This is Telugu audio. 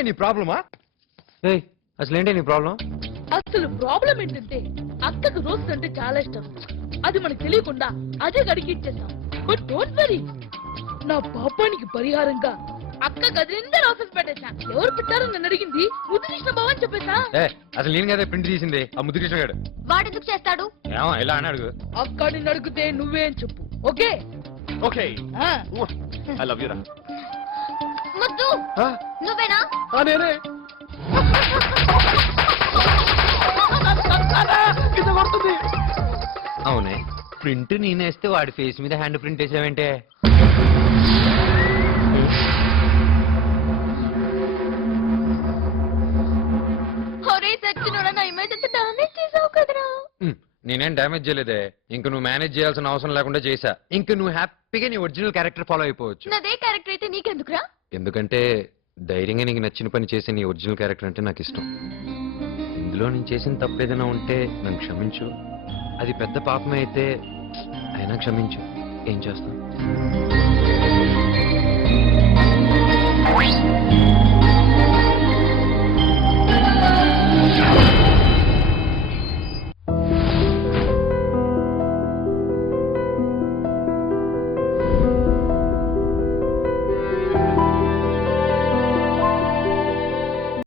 ఇదేనా నీ ప్రాబ్లమా? ఏయ్ అసలు ఏంటి నీ ప్రాబ్లం? అసలు ప్రాబ్లం ఏంటంటే అక్కకు రోజ్ అంటే చాలా ఇష్టం. అది మనకు తెలియకుండా అదే గడికి ఇచ్చేసాం. బట్ డోంట్ వరీ, నా పాపానికి పరిహారంగా అక్క గది నిండా రోజెస్ పెట్టేసా. ఎవరు పెట్టారో నన్ను అడిగింది. ముద్దు కృష్ణ బావ అని చెప్పేసా. అసలు నేను కదా ప్రింట్ తీసింది ఆ ముద్దు కృష్ణ గారు. వాడెందుకు చేస్తాడు? ఏమో ఇలా అని అడుగు. అక్క నిన్ను అడిగితే నువ్వే అని చెప్పు. Okay okay I love you రా. ముద్దు నువ్వేనా? నేనే. అవునే, ప్రింట్ నేనేస్తే వాడి ఫేస్ మీద హ్యాండ్ ప్రింట్ వేసావేంటే? నేనేం డ్యామేజ్ చేయలేదే. ఇంక నువ్వు మేనేజ్ చేయాల్సిన అవసరం లేకుండా చేశా. ఇంక నువ్వు హ్యాపీగా నీ ఒరిజినల్ క్యారెక్టర్ ఫాలో అయిపోవచ్చు. నాదే క్యారెక్టర్ అయితే నీకెందుకురా? ఎందుకంటే ధైర్యంగా నీకు నచ్చిన పని చేసే నీ ఒరిజినల్ క్యారెక్టర్ అంటే నాకు ఇష్టం. ఇందులో నేను చేసిన తప్పు ఏదైనా ఉంటే నన్ను క్షమించు. అది పెద్ద పాపమే అయితే అయినా క్షమించు. ఏం చేస్తాం?